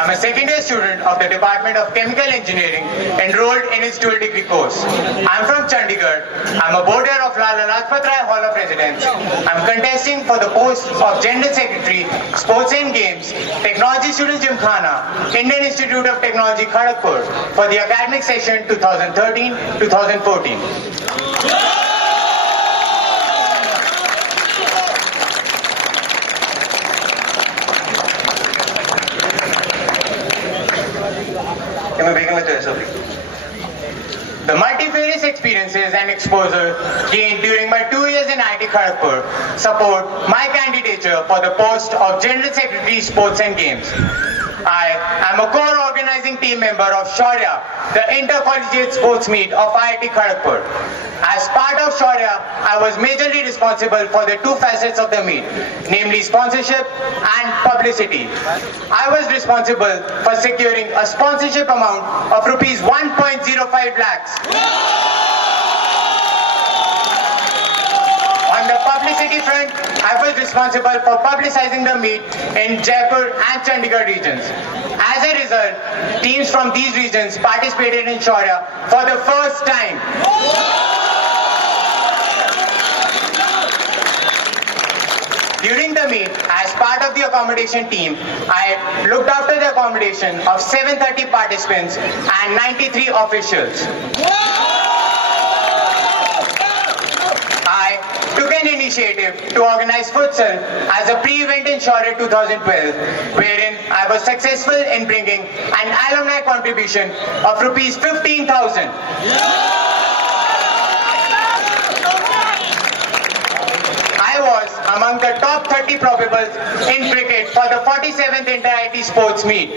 I'm a second-year student of the Department of Chemical Engineering, enrolled in its dual degree course. I'm from Chandigarh. I'm a boarder of Lala Lajpat Rai Hall of Residence. I'm contesting for the post of General Secretary, Sports and Games, Technology Student Gymkhana, Indian Institute of Technology, Kharagpur, for the academic session 2013-2014. Can we begin with the SOP? The multifarious experiences and exposure gained during my 2 years in IIT Kharagpur support my candidature for the post of General Secretary, Sports and Games. I am a core organizing team member of Shaurya, the intercollegiate sports meet of IIT Kharagpur. As part of Shaurya, I was majorly responsible for the two facets of the meet, namely sponsorship and publicity. I was responsible for securing a sponsorship amount of rupees 1.05 lakhs. On the publicity front, I was responsible for publicizing the meet in Jaipur and Chandigarh regions. As a result, teams from these regions participated in Shaurya for the first time. During the meet, as part of the accommodation team, I looked after the accommodation of 730 participants and 93 officials. I took an initiative to organize futsal as a pre-event in Shaurya 2012, wherein I was successful in bringing an alumni contribution of rupees 15,000. I was among the top 30 probables in cricket for the 47th Inter-IT Sports Meet.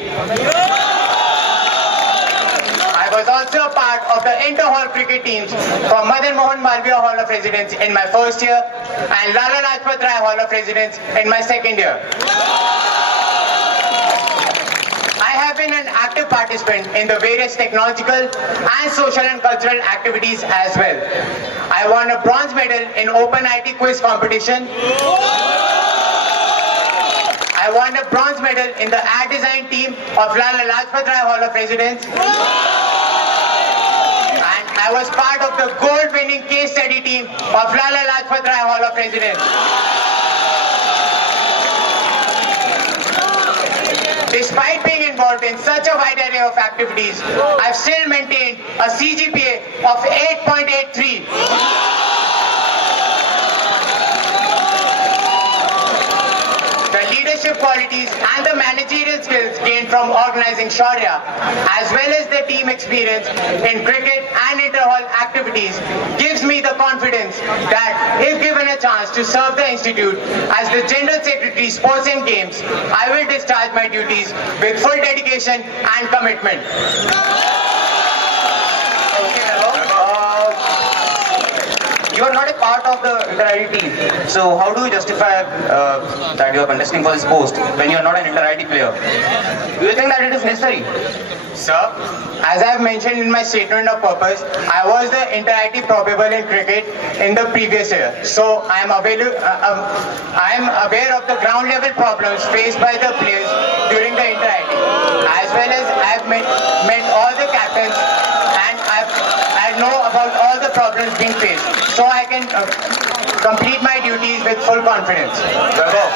I was also a part of the inter-hall cricket teams for Madan Mohan Malviya Hall of Residence in my first year and Lala Lajpat Rai Hall of Residence in my second year. I have been an active participant in the various technological and social and cultural activities as well. I won a bronze medal in Open IT quiz competition. I won a bronze medal in the ad design team of Lala Lajpat Rai Hall of Residence. And I was part of the gold winning case study team of Lala Lajpat Rai Hall of Residence. Despite being involved in such a wide array of activities, I've still maintained a CGPA of 8.83. The leadership qualities and the managerial skills gained from organizing Shaurya, as well as the team experience in cricket and inter-hall activities, gives me the confidence that if given a chance to serve the institute as the General Secretary, Sports and Games, I will discharge my duties with full dedication and commitment. You are not a part of the inter-IT team. So how do you justify that you are contesting for this post when you are not an inter-IT player? Do you think that it is necessary? Sir, as I have mentioned in my statement of purpose, I was the inter-IT probable in cricket in the previous year. So I am aware of the ground level problems faced by the players during the inter-IT. As well as I have met all the captains and I know about all the problems being faced. So I can complete my duties with full confidence. Vaibhav,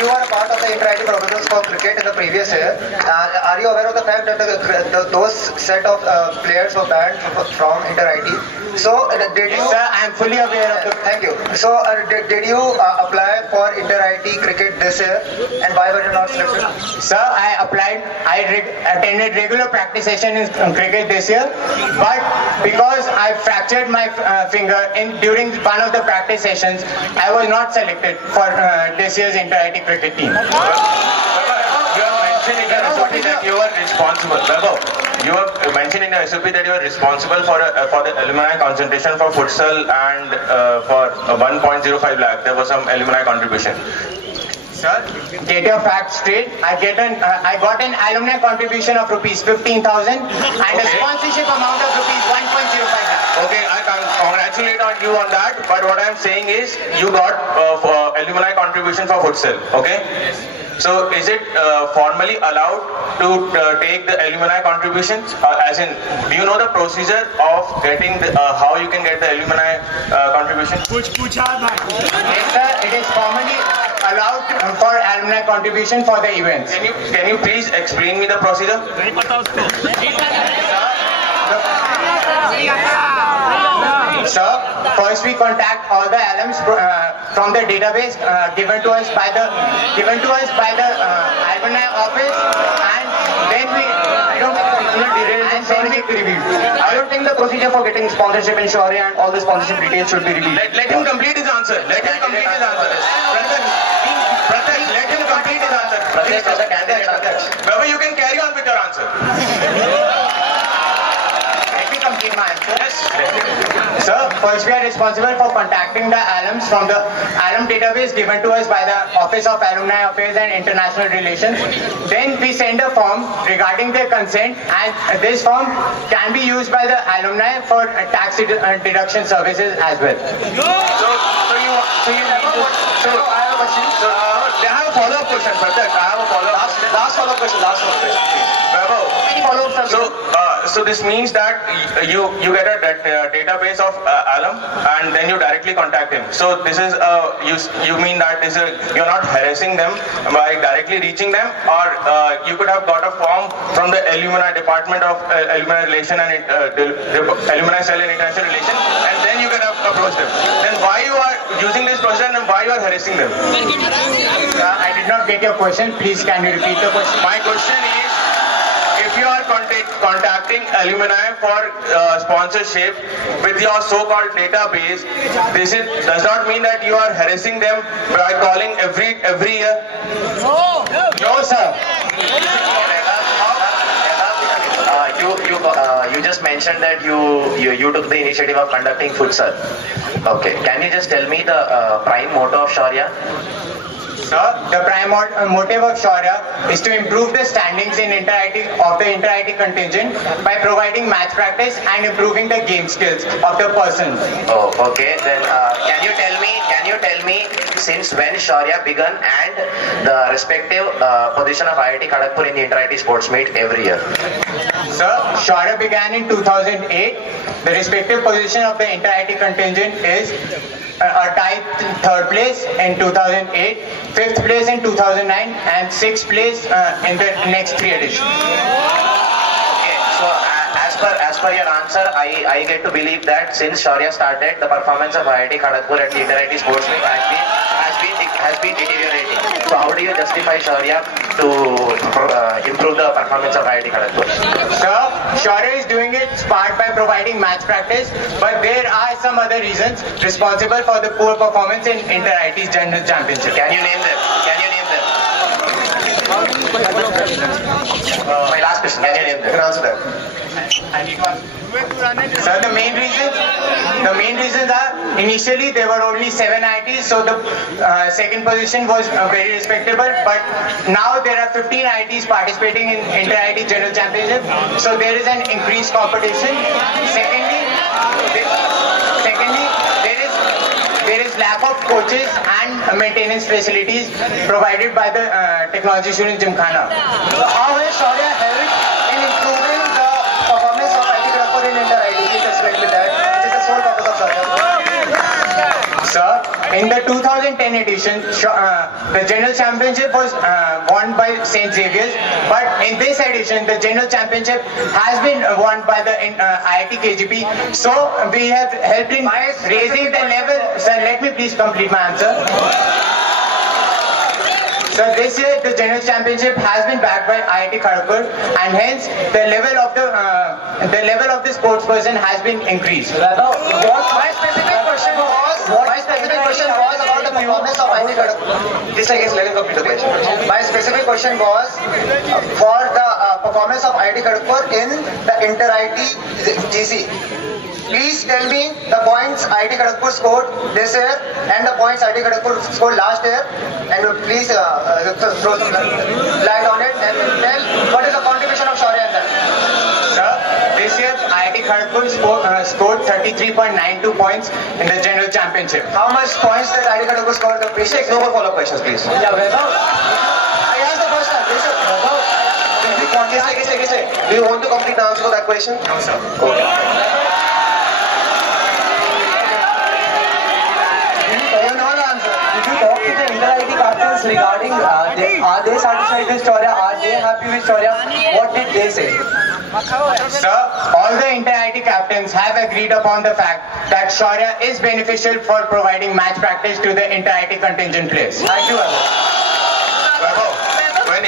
you are a part of the inter-IT proposals for cricket in the previous year. Are you aware of the fact that those set of players were banned from inter-IT? So did you... Sir, I am fully aware of the... Thank you. So did you apply for inter-IT cricket this year, and why were you not selected? Sir, I applied. I attended regular practice session in cricket this year, but because I fractured my finger during one of the practice sessions, I was not selected for this year's inter-IT cricket team. You have mentioned in your SOP that you are responsible. Vaibhav, you have mentioned in your SOP that you are responsible for the alumni concentration for futsal and for 1.05 lakh. There was some alumni contribution. Sir, get your facts straight. I got an alumni contribution of rupees 15,000 and a sponsorship amount of rupees 1.05 lakh. Okay, I can congratulate on you on that. But what I am saying is, you got alumni contribution for futsal. Okay. So is it formally allowed to take the alumni contributions? As in, do you know the procedure of getting how you can get the alumni contribution? Yes, sir. It is formally allowed for alumni contribution for the events. Can you please explain me the procedure? Sir, first we contact all the alums from the database given to us by the alumni office, and then we review. I don't think the procedure for getting sponsorship in Shaurya and all the sponsorship details should be revealed. Let him complete his answer. Let him complete his answer. Let him complete his answer. Vaibhav, you can carry on with your answer. Let me complete my answer. Sir, first we are responsible for contacting the alums from the alum database given to us by the Office of Alumni Affairs and International Relations. Then we send a form regarding their consent, and this form can be used by the alumni for tax deduction services as well. I have a question. I have a follow-up question, Pratyaksh. I have a follow-up. Last follow-up question. Vaibhav. So this means that you get a database of alum and then you directly contact him. So this is you mean that you're not harassing them by directly reaching them, or you could have got a form from the alumni department of alumni relation and alumni cell in international relation, and then you can have approached them. Then why you are using this process and why you are harassing them? I did not get your question. Please, can you repeat the question? My question is, if you are contacting alumni for sponsorship with your so-called database, does not mean that you are harassing them by calling every year? No, sir. You just mentioned that you took the initiative of conducting futsal. Okay, can you just tell me the prime motto of Shaurya? Sir, the prime motive of Shaurya is to improve the standings in inter-IT contingent by providing match practice and improving the game skills of the person. Oh, okay. Then can you tell me since when Shaurya began and the respective position of IIT Kharagpur in the inter-IT sports meet every year? Sir, Shaurya began in 2008. The respective position of the inter-IT contingent is a tied 3rd place in 2008, 5th place in 2009, and 6th place in the next 3 editions. Okay, so as per your answer, I get to believe that since Shaurya started, the performance of IIT Kharagpur at the inter-IT sports meet has been deteriorating. So how do you justify Shaurya to improve the performance of IIT Kharagpur? Sir, Shaurya is doing its part by providing match practice, but there are some other reasons responsible for the poor performance in inter-IT's general championship. Can you name them? My last question. Can you name them? You can answer that. Sir, the main reasons are initially there were only 7 IITs, so the second position was very respectable. But now there are 15 IITs participating in inter-IT general championship, so there is an increased competition. Secondly, there is lack of coaches and maintenance facilities provided by the technology student Gymkhana. So how has Shaurya helped in improving the performance of IIT Kharagpur in inter-IT? Please explain me that. It is the sole purpose of Shaurya. Sir, in the 2010 edition, the general championship was won by St. Xavier's, but in this edition, the general championship has been won by the IIT KGP. So we have helped in raising the level. Sir, let me please complete my answer. So this year the general championship has been backed by IIT Kharagpur, and hence the level of the sports person has been increased. My specific question was about the performance of IIT Kharagpur. Just I guess let him complete the question. My specific question was for the performance of IIT Kharagpur in the inter-IT GC. Please tell me the points IIT Kharagpur scored this year and the points IIT Kharagpur scored last year, and please throw some light on it and tell what is the contribution of Shaurya in that. Sir, this year IIT Kharagpur scored 33.92 points in the general championship. How much points did IIT Kharagpur score? Please take no more follow-up questions, please. Yeah, Vaibhav. Do you want to complete the answer for that question? No, sir. Okay. You know the answer. Did you talk to the inter-IT captains regarding are they satisfied with Shaurya? Are they happy with Shaurya? What did they say? Sir, all the inter-IT captains have agreed upon the fact that Shaurya is beneficial for providing match practice to the inter-IT contingent players. Thank you, Vaibhav, when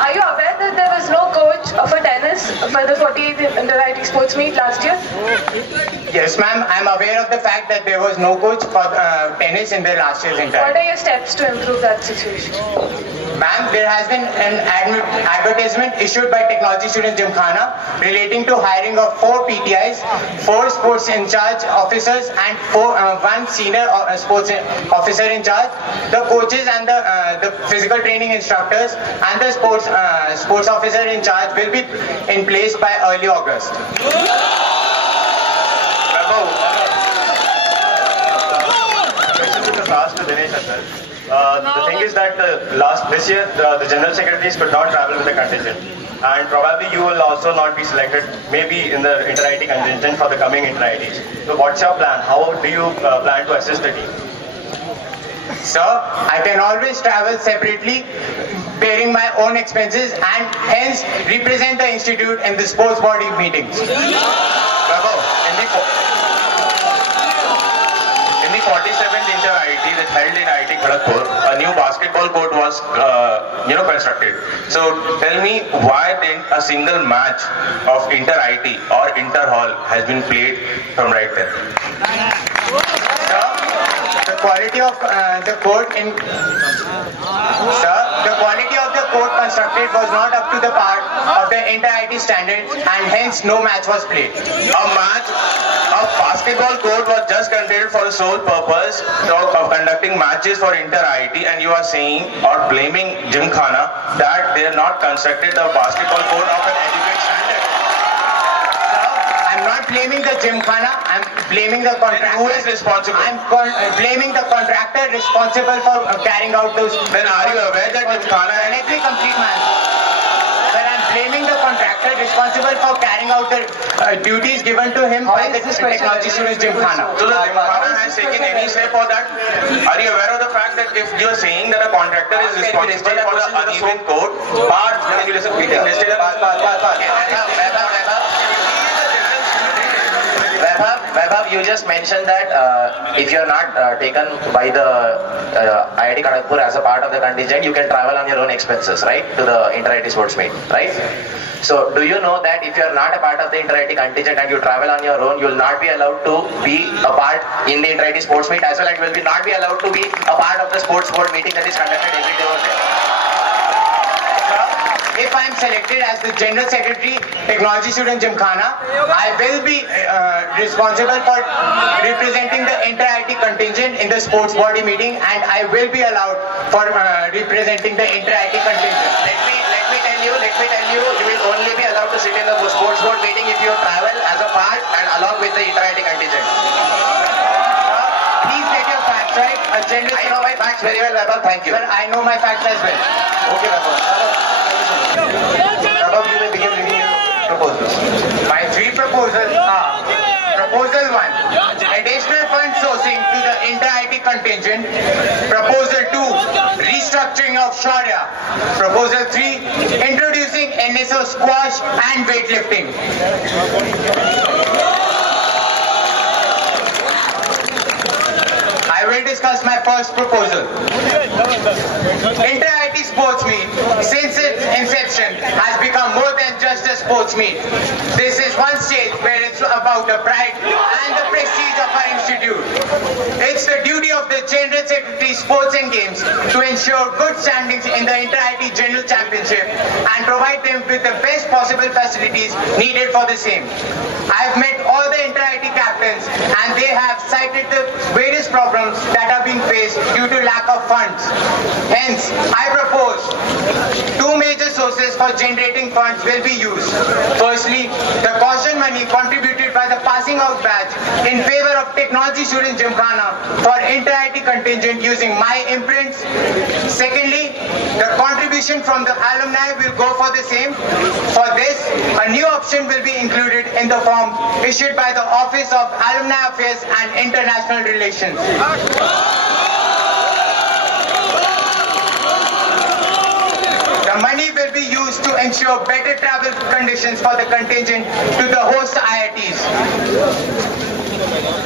Are you aware that there was no coach for tennis for the 48th Inter-IT Sports Meet last year? Yes, ma'am, I'm aware of the fact that there was no coach for tennis in the last year's What inter-IT. are your steps to improve that situation? Ma'am, there has been an advertisement issued by Technology Student Gymkhana relating to hiring of 4 PTIs, 4 sports in charge officers and 1 senior sports officer in charge. The coaches and the physical training instructors and the sports officer in charge will be in place by early August. Question which was asked to Dinesh as well. The thing is that this year the general secretaries could not travel with the contingent, and probably you will also not be selected maybe in the inter-IT contingent for the coming inter-ITs. So what's your plan? How do you plan to assist the team? Sir, I can always travel separately, bearing my own expenses and hence represent the institute in the sports body meetings. Vaibhav, in the 47th inter-IT that held in IT Kharagpur, a new basketball court was constructed. So tell me, why didn't a single match of inter-IT or inter-hall has been played from right there? Sir, the quality of the court constructed was not up to the part of the inter-IT standards and hence no match was played. A basketball court was just constructed for the sole purpose of conducting matches for inter-IT, and you are saying or blaming Gymkhana that they are not constructed a basketball court of an adequate standard. I'm not blaming the Gymkhana, I'm blaming the contractor. Then who is responsible? I'm blaming the contractor responsible for carrying out those. Then are you aware that Gymkhana Let me complete my answer. Sir, I'm blaming the contractor responsible for carrying out the duties given to him by the Technology Students Gymkhana. So the Gymkhana has taken any step for that? Are you aware of the fact that if you are saying that a contractor is responsible for the uneven code, Vaibhav, you just mentioned that if you're not taken by the IIT Kharagpur as a part of the contingent, you can travel on your own expenses, right, to the inter-IT sports meet, right? So, do you know that if you're not a part of the inter-IT contingent and you travel on your own, you will not be allowed to be a part in the inter-IT sports meet as well, and you will not be allowed to be a part of the sports board meeting that is conducted every day over there? If I am selected as the General Secretary, Technology Student Gymkhana, I will be responsible for representing the inter-IT contingent in the sports body meeting, and I will be allowed for representing the inter-IT contingent. Let me tell you, you will only be allowed to sit in the sports board meeting if you travel as a part and along with the inter-IT contingent. Please get your facts right. I know my facts very well, Vaibhav. Thank you. Sir, I know my facts as well. Okay, Vaibhav, you may begin reading your proposals. My 3 proposals are: Proposal 1, additional fund sourcing to the inter-IT contingent. Proposal 2, restructuring of Shaurya. Proposal 3, introducing NSO squash and weightlifting. I will discuss my first proposal. Inter-IT sports meet, since its inception, has become more than just a sports meet. This is one stage where it's about the pride and the prestige of our institute. It's the duty of the General Secretary Sports and Games to ensure good standings in the Inter-IT General Championship and provide them with the best possible facilities needed for the same. I've met all the Inter-IT captains and they have cited the various problems that are being faced due to lack of funds. Hence, I propose 2 major sources for for generating funds will be used. Firstly, the caution money contributed by the passing out batch in favor of technology student Gymkhana for inter-IT contingent using my imprints. Secondly, the contribution from the alumni will go for the same. For this, a new option will be included in the form issued by the Office of Alumni Affairs and International Relations. The money will be used to ensure better travel conditions for the contingent to the host IITs.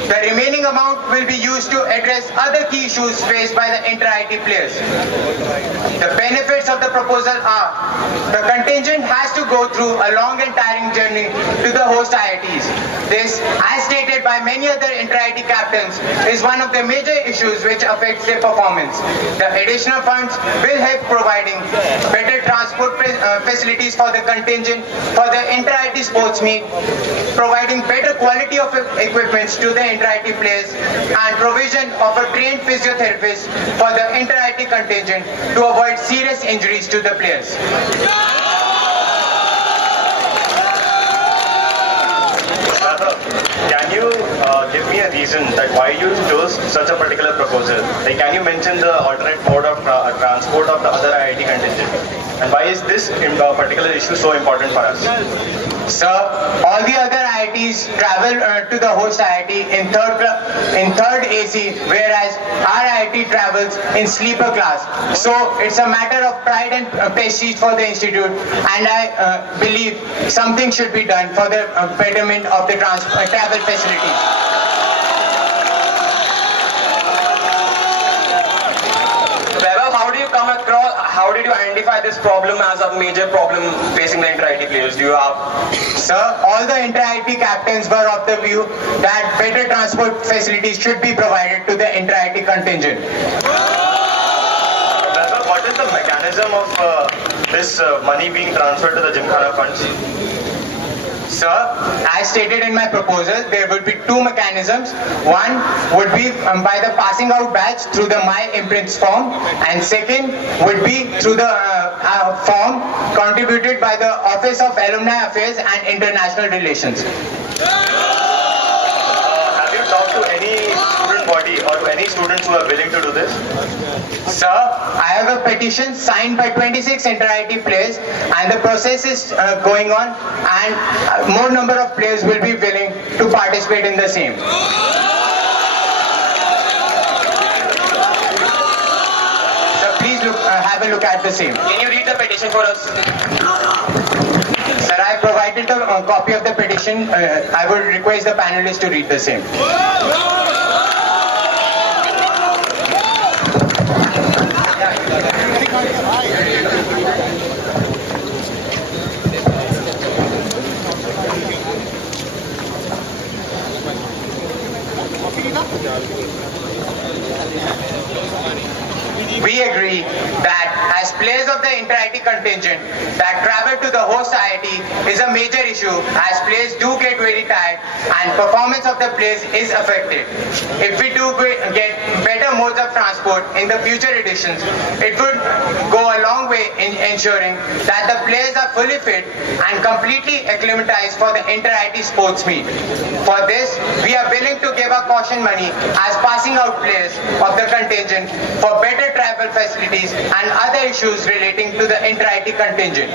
The remaining amount will be used to address other key issues faced by the inter-IT players. The benefits of the proposal are, the contingent has to go through a long and tiring journey to the host IITs. This, as stated by many other inter-IT captains, is one of the major issues which affects their performance. The additional funds will help providing better transport facilities for the contingent for the inter-IT sports meet, providing better quality of equipment to the inter-IT players, and provision of a trained physiotherapist for the inter-IT contingent to avoid serious injuries to the players. Can you give me a reason that why you chose such a particular proposal? Like, can you mention the alternate mode of transport of the other IIT contingent? And why is this particular issue so important for us? Sir, all the other IITs travel to the host IIT in third AC, whereas our IIT travels in sleeper class. So it's a matter of pride and prestige for the institute, and I believe something should be done for the betterment of the travel facilities. Vaibhav, how did you identify this problem as a major problem facing the inter-IT players? Do you have... Sir, all the inter-IT captains were of the view that better transport facilities should be provided to the inter-IT contingent. Vaibhav, what is the mechanism of this money being transferred to the Gymkhana funds? Sir, as stated in my proposal, there would be two mechanisms. One would be by the passing out batch through the My Imprints form, and second would be through the form contributed by the Office of Alumni Affairs and International Relations. Have you talked to any student body or to any students who are willing to do this? Sir, I have a petition signed by 26 inter-IT players, and the process is going on, and more number of players will be willing to participate in the same. So please have a look at the same. Can you read the petition for us? Sir, I provided a copy of the petition. I would request the panelists to read the same. We agree that as players of the inter-IT contingent, that travel to the host IIT is a major issue, as players do get very tired and performance of the players is affected. If we do get better modes of transport in the future editions, it would go a long way in ensuring that the players are fully fit and completely acclimatized for the inter-IT sports meet. For this, we are willing to give our caution money as passing out players of the contingent for better travel facilities and other issues relating to the inter-IT contingent.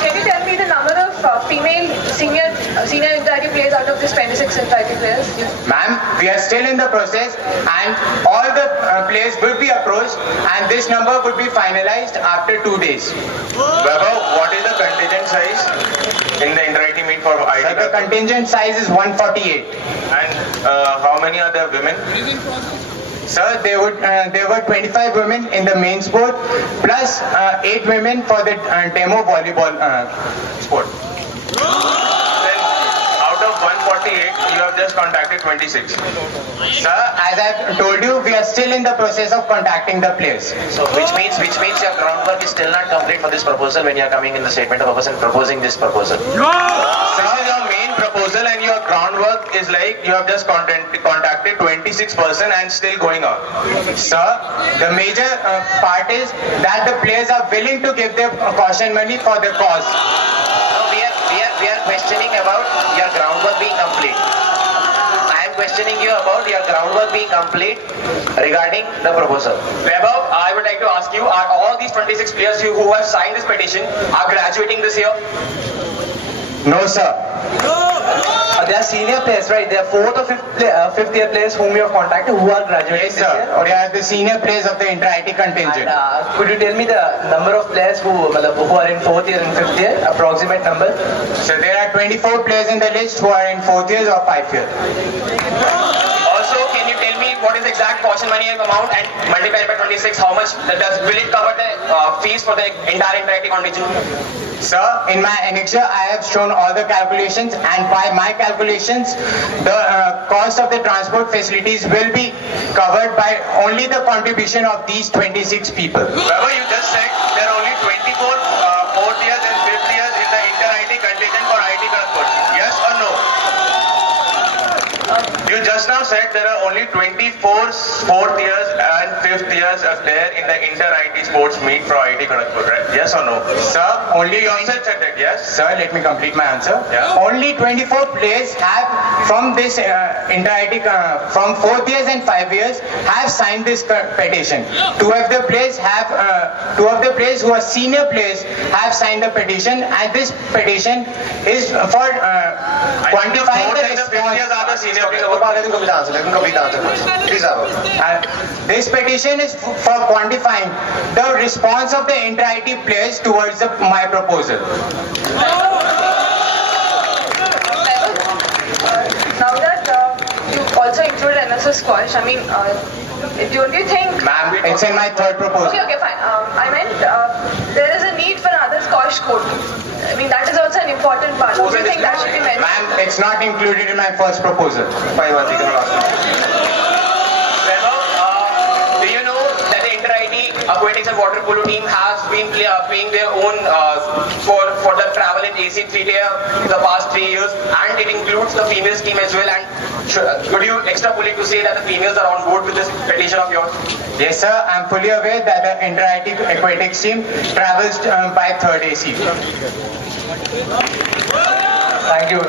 Can you tell me the number of female senior inter-IT players out of this 26 inter-IT players? Ma'am, we are still in the process, and all the players will be approached, and this number would be finalized after 2 days. Vaibhav, what is the contingent size in the inter-IT meet for IT? So the contingent size is 148. And how many are the women? Sir, there were 25 women in the main sport, plus 8 women for the demo volleyball sport. Then out of 148, you have just just contacted 26. Sir, as I've told you, we are still in the process of contacting the players. So which means your groundwork is still not complete for this proposal when you are coming in the statement of purpose and proposing this proposal. This is your main proposal and your groundwork is like you have just contacted 26 person and still going on. Sir, the major part is that the players are willing to give their caution money for the cause. No, we are questioning about your groundwork being complete. I am questioning you about your groundwork being complete regarding the proposal. Vaibhav, I would like to ask you, are all these 26 players who have signed this petition are graduating this year? No, sir. They are senior players, right? They are fourth or fifth year players whom you have contacted who are graduating Yes, this sir. year? They are the senior players of the inter-IT contingent. And, could you tell me the number of players who are in fourth year and fifth year? Approximate number? So there are 24 players in the list who are in 4th years or 5th year. Also, can you tell me what is the exact caution money amount and multiplied by 26, how much will it cover the fees for the entire inter-IT contingent? Sir, in my annexure, I have shown all the calculations, and by my calculations, the cost of the transport facilities will be covered by only the contribution of these 26 people. Vaibhav, you just said there are only 24 4th years and 5th years in the inter-IT contingent for IT transport. Yes or no? You just now said there are only 24 4th years and 5th years are there in the inter-IT sports meet for IT Kharagpur, right? Yes or no? Sir, only You also said that, yes? Sir, let me complete my answer. Yeah. Only 24 players have from this inter-IT from 4th years and 5 years have signed this petition. Two of the players who are senior players have signed the petition, and this petition is for quantifying the the 5th years are the senior players. Let me complete the answer first. Please, Vaibhav. This petition is for quantifying the response of the inter-IT players towards my proposal. Now that you also included NSS squash, I mean, don't you think... Ma'am, it's in my 3rd proposal. Okay, fine. I meant there is a need for another squash court. I mean, that is also an important part. Do you think that should be mentioned? Ma'am, it's not included in my first proposal. Fine, one thing. Vaibhav, do you know that the inter-IT aquatics and water polo team has been paying their own for the travel in AC 3-tier the past 3 years, and it includes the females team as well, and could you extrapolate to say that the females are on board with this petition of yours? Yes, sir. I'm fully aware that the inter-IT aquatics team travels by 3rd AC. Thank you.